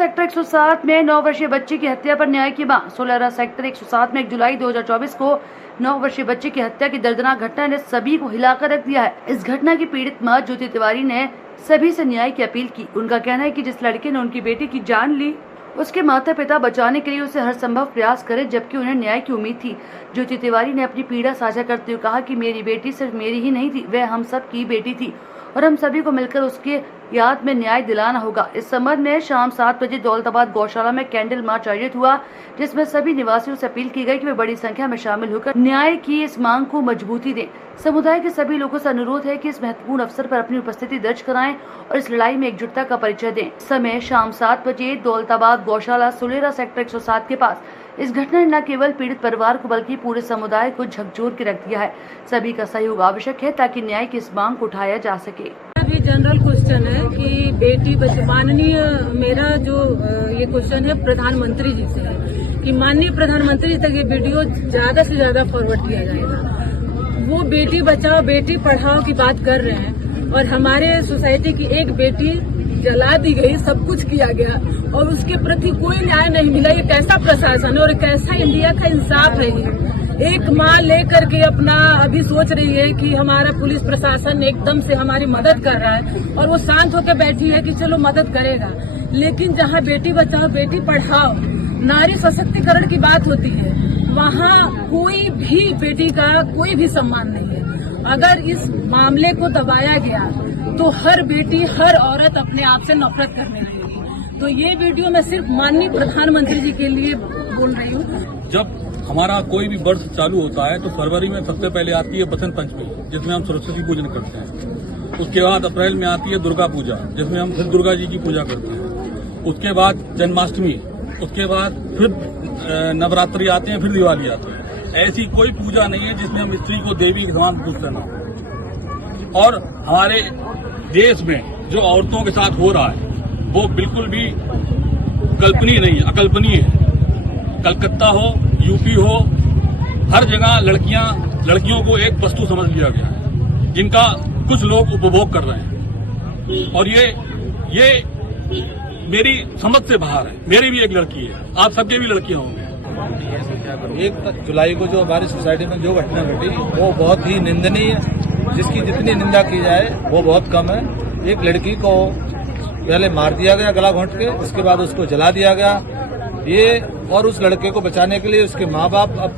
Sector 107 में 9 वर्षीय बच्चे की हत्या पर न्याय की मांग। सोलेरा सेक्टर 107 में 1 जुलाई 2024 को 9 वर्षीय बच्चे की हत्या की दर्दनाक घटना ने सभी को हिलाकर रख दिया है। इस घटना की पीड़ित मां ज्योति तिवारी ने सभी से न्याय की अपील की। उनका कहना है कि जिस लड़के ने उनकी बेटी की जान ली, उसके माता पिता बचाने के लिए उसे हर संभव प्रयास करे, जबकि उन्हें न्याय की उम्मीद थी। ज्योति तिवारी ने अपनी पीड़ा साझा करते हुए कहा कि मेरी बेटी सिर्फ मेरी ही नहीं थी, वह हम सब की बेटी थी और हम सभी को मिलकर उसके याद में न्याय दिलाना होगा। इस संबंध में शाम 7 बजे दौलताबाद गौशाला में कैंडल मार्च आयोजित हुआ, जिसमें सभी निवासियों से अपील की गई कि वे बड़ी संख्या में शामिल होकर न्याय की इस मांग को मजबूती दें। समुदाय के सभी लोगों से अनुरोध है कि इस महत्वपूर्ण अवसर पर अपनी उपस्थिति दर्ज कराएं और इस लड़ाई में एकजुटता का परिचय दें। समय शाम 7 बजे दौलताबाद गौशाला सोलेरा सेक्टर 107 के पास। इस घटना ने न केवल पीड़ित परिवार को बल्कि पूरे समुदाय को झकझोर के रख दिया है। सभी का सहयोग आवश्यक है ताकि न्याय की इस मांग को उठाया जा सके। ये जनरल क्वेश्चन है कि बेटी बचाओ, माननीय मेरा जो ये क्वेश्चन है प्रधानमंत्री जी से है कि माननीय प्रधानमंत्री जी तक ये वीडियो ज्यादा से ज्यादा फॉरवर्ड किया जाएगा। वो बेटी बचाओ बेटी पढ़ाओ की बात कर रहे हैं और हमारे सोसाइटी की एक बेटी जला दी गई, सब कुछ किया गया और उसके प्रति कोई न्याय नहीं मिला। ये कैसा प्रशासन है और कैसा इंडिया का इंसाफ है। ये एक माँ लेकर के अपना अभी सोच रही है कि हमारा पुलिस प्रशासन एकदम से हमारी मदद कर रहा है और वो शांत होकर बैठी है कि चलो मदद करेगा, लेकिन जहाँ बेटी बचाओ बेटी पढ़ाओ नारी सशक्तिकरण की बात होती है, वहाँ कोई भी बेटी का कोई भी सम्मान नहीं है। अगर इस मामले को दबाया गया तो हर बेटी हर औरत अपने आप से नफरत करने लगेगी। तो ये वीडियो मैं सिर्फ माननीय प्रधानमंत्री जी के लिए बोल रही हूँ। जब हमारा कोई भी वर्ष चालू होता है तो फरवरी में सबसे पहले आती है बसंत पंचमी, जिसमें हम सरस्वती पूजन करते हैं। उसके बाद अप्रैल में आती है दुर्गा पूजा, जिसमें हम फिर दुर्गा जी की पूजा करते हैं। उसके बाद जन्माष्टमी, उसके बाद फिर नवरात्रि आते हैं, फिर दिवाली आते हैं। ऐसी कोई पूजा नहीं है जिसमें हम स्त्री को देवी के समान पूजते ना। और हमारे देश में जो औरतों के साथ हो रहा है वो बिल्कुल भी कल्पनीय नहीं है, अकल्पनीय है। कलकत्ता हो, यूपी हो, हर जगह लड़कियों को एक वस्तु समझ लिया गया है, जिनका कुछ लोग उपभोग कर रहे हैं। और ये मेरी समझ से बाहर है। मेरी भी एक लड़की है, आप सबके भी लड़कियां होंगे। 1 जुलाई को जो हमारी सोसाइटी में जो घटना घटी वो बहुत ही निंदनीय है, जिसकी जितनी निंदा की जाए वो बहुत कम है। एक लड़की को पहले मार दिया गया गला घोंट के, उसके बाद उसको जला दिया गया। ये और उस लड़के को बचाने के लिए उसके माँ बाप अब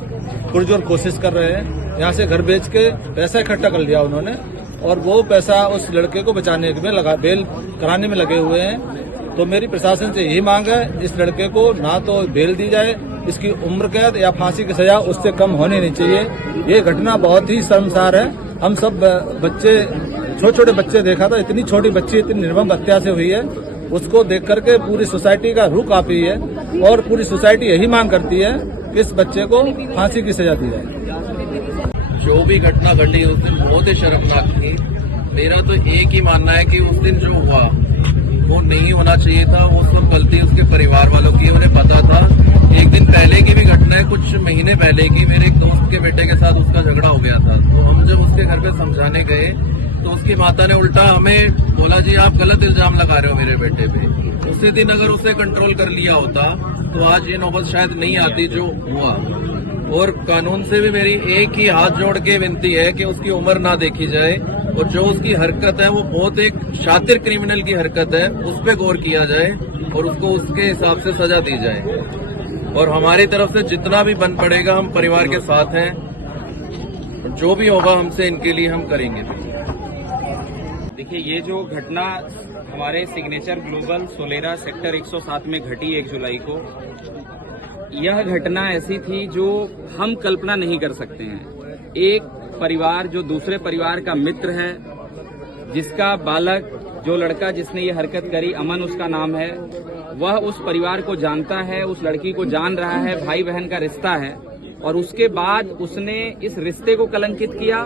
पुरजोर कोशिश कर रहे हैं। यहाँ से घर बेच के पैसा इकट्ठा कर लिया उन्होंने और वो पैसा उस लड़के को बचाने में लगा, बेल कराने में लगे हुए हैं। तो मेरी प्रशासन से यही मांग है, इस लड़के को ना तो बेल दी जाए, इसकी उम्र कैद या फांसी की सजा उससे कम होनी नहीं चाहिए। ये घटना बहुत ही शर्मसार है। हम सब बच्चे, छोटे छोटे बच्चे देखा था, इतनी छोटी बच्ची इतनी निर्मम हत्या से हुई है, उसको देख करके पूरी सोसाइटी का रूह कांपी है और पूरी सोसाइटी यही मांग करती है कि इस बच्चे को फांसी की सजा दी जाए। जो भी घटना घटी उस दिन बहुत ही शर्मनाक थी। मेरा तो एक ही मानना है कि उस दिन जो हुआ वो नहीं होना चाहिए था। वो सब गलती उसके परिवार वालों की, उन्हें पता था। एक दिन पहले की भी घटना है, कुछ महीने पहले की, मेरे एक दोस्त के बेटे के साथ उसका झगड़ा हो गया था। तो हम जब उसके घर पे समझाने गए तो उसकी माता ने उल्टा हमें बोला, जी आप गलत इल्जाम लगा रहे हो मेरे बेटे पे। उसी दिन अगर उसे कंट्रोल कर लिया होता तो आज ये नौबत शायद नहीं आती जो हुआ। और कानून से भी मेरी एक ही हाथ जोड़ के विनती है कि उसकी उम्र ना देखी जाए और जो उसकी हरकत है वो बहुत एक शातिर क्रिमिनल की हरकत है, उस पर गौर किया जाए और उसको उसके हिसाब से सजा दी जाए। और हमारी तरफ से जितना भी बन पड़ेगा हम परिवार के साथ हैं, जो भी होगा हमसे इनके लिए हम करेंगे। देखिए, ये जो घटना हमारे सिग्नेचर ग्लोबल सोलेरा सेक्टर 107 में घटी 1 जुलाई को, यह घटना ऐसी थी जो हम कल्पना नहीं कर सकते हैं। एक परिवार जो दूसरे परिवार का मित्र है, जिसका बालक, जो लड़का जिसने ये हरकत करी, अमन उसका नाम है, वह उस परिवार को जानता है, उस लड़की को जान रहा है, भाई बहन का रिश्ता है, और उसके बाद उसने इस रिश्ते को कलंकित किया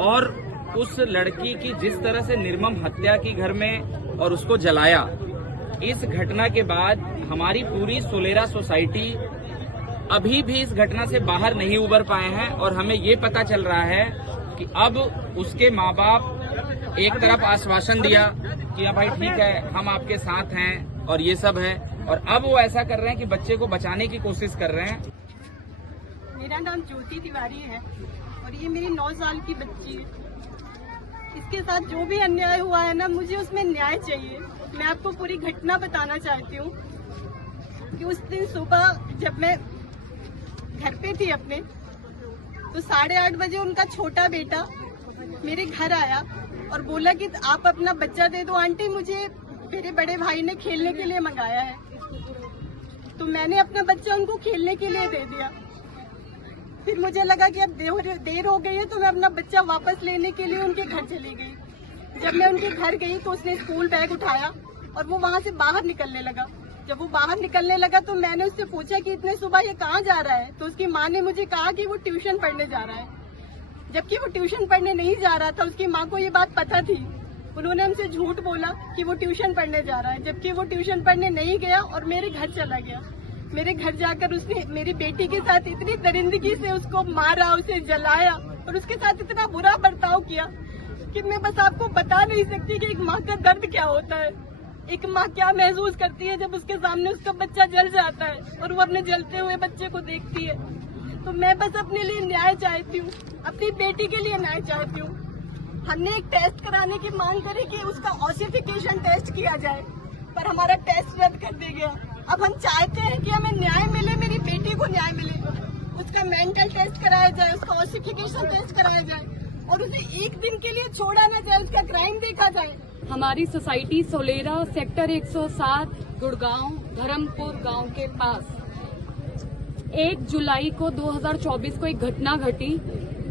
और उस लड़की की जिस तरह से निर्मम हत्या की घर में और उसको जलाया। इस घटना के बाद हमारी पूरी सोलेरा सोसाइटी अभी भी इस घटना से बाहर नहीं उबर पाए हैं और हमें ये पता चल रहा है कि अब उसके माँ बाप एक तरफ आश्वासन दिया कि हाँ भाई ठीक है, हम आपके साथ हैं और ये सब है, और अब वो ऐसा कर रहे हैं कि बच्चे को बचाने की कोशिश कर रहे हैं। मेरा नाम ज्योति तिवारी है और ये मेरी 9 साल की बच्ची है। इसके साथ जो भी अन्याय हुआ है ना, मुझे उसमें न्याय चाहिए। मैं आपको पूरी घटना बताना चाहती हूँ कि उस दिन सुबह जब मैं घर पे थी अपने, तो 8:30 बजे उनका छोटा बेटा मेरे घर आया और बोला कि आप अपना बच्चा दे दो आंटी, मुझे मेरे बड़े भाई ने खेलने के लिए मंगाया है। तो मैंने अपना बच्चा उनको खेलने के लिए दे दिया। फिर मुझे लगा कि अब देर हो गई है, तो मैं अपना बच्चा वापस लेने के लिए उनके घर चली गई। जब मैं उनके घर गई तो उसने स्कूल बैग उठाया और वो वहाँ से बाहर निकलने लगा। जब वो बाहर निकलने लगा तो मैंने उससे पूछा कि इतने सुबह ये कहाँ जा रहा है, तो उसकी माँ ने मुझे कहा कि वो ट्यूशन पढ़ने जा रहा है, जबकि वो ट्यूशन पढ़ने नहीं जा रहा था। उसकी माँ को ये बात पता थी। उन्होंने हमसे झूठ बोला कि वो ट्यूशन पढ़ने जा रहा है, जबकि वो ट्यूशन पढ़ने नहीं गया और मेरे घर चला गया। मेरे घर जाकर उसने मेरी बेटी के साथ इतनी दरिंदगी से उसको मारा, उसे जलाया और उसके साथ इतना बुरा बर्ताव किया कि मैं बस आपको बता नहीं सकती कि एक माँ का दर्द क्या होता है। एक माँ क्या महसूस करती है जब उसके सामने उसका बच्चा जल जाता है और वो अपने जलते हुए बच्चे को देखती है। तो मैं बस अपने लिए न्याय चाहती हूँ, अपनी बेटी के लिए न्याय चाहती हूँ। हमने एक टेस्ट कराने की मांग करी कि उसका ऑसिफिकेशन टेस्ट किया जाए, पर हमारा टेस्ट रद्द कर दिया गया। अब हम चाहते हैं कि हमें न्याय मिले, मेरी बेटी को न्याय मिले, उसका मेंटल टेस्ट कराया जाए, उसका ऑसिफिकेशन टेस्ट कराया जाए और उसे एक दिन के लिए छोड़ा न जाए, उसका क्राइम देखा जाए। हमारी सोसाइटी सोलेरा सेक्टर 107 गुड़गांव धर्मपुर गांव के पास 1 जुलाई को 2024 को एक घटना घटी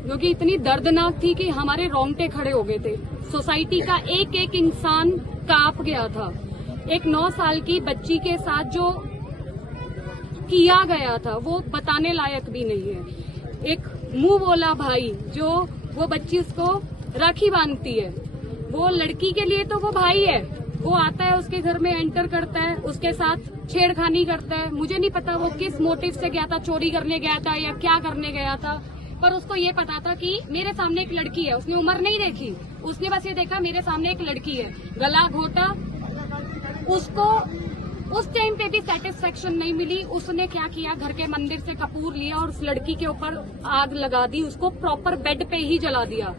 जो कि इतनी दर्दनाक थी कि हमारे रोंगटे खड़े हो गए थे। सोसाइटी का एक एक इंसान कांप गया था। एक 9 साल की बच्ची के साथ जो किया गया था वो बताने लायक भी नहीं है। एक मुंह बोला भाई, जो वो बच्ची उसको राखी बांधती है, वो लड़की के लिए तो वो भाई है, वो आता है उसके घर में एंटर करता है, उसके साथ छेड़खानी करता है। मुझे नहीं पता वो किस मोटिव से गया था, चोरी करने गया था या क्या करने गया था, पर उसको ये पता था कि मेरे सामने एक लड़की है। उसने उम्र नहीं देखी, उसने बस ये देखा मेरे सामने एक लड़की है, गला घोटा। उसको उस टाइम पे भी सेटिस्फेक्शन नहीं मिली। उसने क्या किया, घर के मंदिर से कपूर लिया और उस लड़की के ऊपर आग लगा दी, उसको प्रॉपर बेड पे ही जला दिया।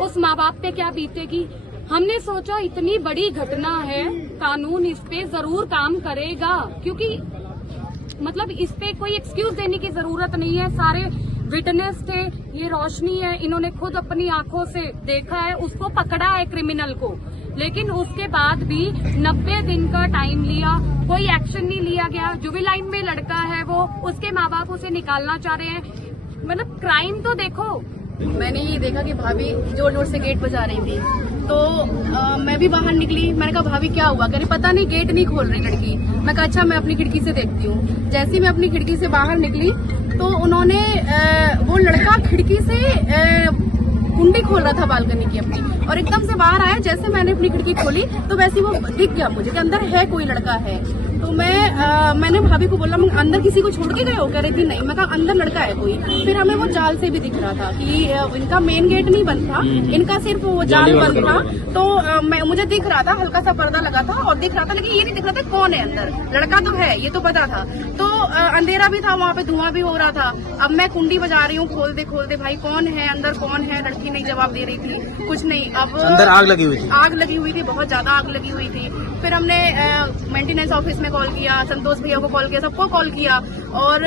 उस माँ बाप पे क्या बीतेगी। हमने सोचा इतनी बड़ी घटना है, कानून इस पे जरूर काम करेगा, क्योंकि मतलब इस पे कोई एक्सक्यूज देने की जरूरत नहीं है। सारे विटनेस थे, ये रोशनी है, इन्होंने खुद अपनी आंखों से देखा है, उसको पकड़ा है क्रिमिनल को, लेकिन उसके बाद भी 90 दिन का टाइम लिया, कोई एक्शन नहीं लिया गया। जुवेनाइल में लड़का है वो, उसके माँ बाप उसे निकालना चाह रहे हैं। मतलब क्राइम तो देखो। मैंने ये देखा कि भाभी जोर जोर से गेट बजा रही थी, तो मैं भी बाहर निकली। मैंने कहा भाभी क्या हुआ, कह रही पता नहीं गेट नहीं खोल रही लड़की। मैं कहा अच्छा मैं अपनी खिड़की से देखती हूँ। जैसे ही मैं अपनी खिड़की से बाहर निकली तो उन्होंने वो लड़का खिड़की से कुंडी खोल रहा था बालकनी की अपनी, और एकदम से बाहर आया। जैसे मैंने अपनी खिड़की खोली तो वैसे वो दिख गया मुझे कि अंदर है, कोई लड़का है। तो मैंने भाभी को बोला अंदर किसी को छोड़ के गए हो, कह रही थी नहीं। मैं कहा अंदर लड़का है कोई। फिर हमें वो जाल से भी दिख रहा था कि इनका मेन गेट नहीं बंद था, इनका सिर्फ वो जाल बंद था। तो मुझे दिख रहा था, हल्का सा पर्दा लगा था और दिख रहा था, लेकिन ये नहीं दिख रहा था कौन है अंदर। लड़का तो है ये तो पता था। तो अंधेरा भी था, वहाँ पे धुआं भी हो रहा था। अब मैं कुंडी बजा रही हूँ, खोल दे भाई, कौन है अंदर, कौन है। लड़की नहीं जवाब दे रही थी, कुछ नहीं। अब अंदर आग लगी हुई थी, बहुत ज्यादा आग लगी हुई थी। फिर हमने मेंटेनेंस ऑफिस में कॉल किया, संतोष भैया को कॉल किया, सबको कॉल किया और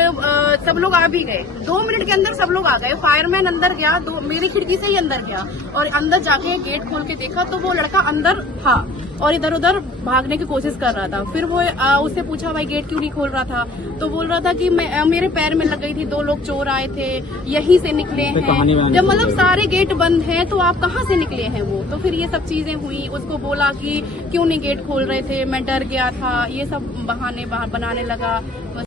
सब लोग आ भी गए। 2 मिनट के अंदर सब लोग आ गए। फायरमैन अंदर गया, मेरी खिड़की से ही अंदर गया और अंदर जाके गेट खोल के देखा तो वो लड़का अंदर था और इधर उधर भागने की कोशिश कर रहा था। फिर वो उससे पूछा भाई गेट क्यों नहीं खोल रहा था, तो बोल रहा था कि मेरे पैर में लग गई थी, 2 लोग चोर आए थे, यहीं से निकले हैं। जब मतलब सारे गेट बंद हैं तो आप कहाँ से निकले हैं वो। तो फिर ये सब चीजें हुई। उसको बोला कि क्यों नहीं गेट खोल रहे थे, मैं डर गया था, ये सब बहाने बनाने लगा।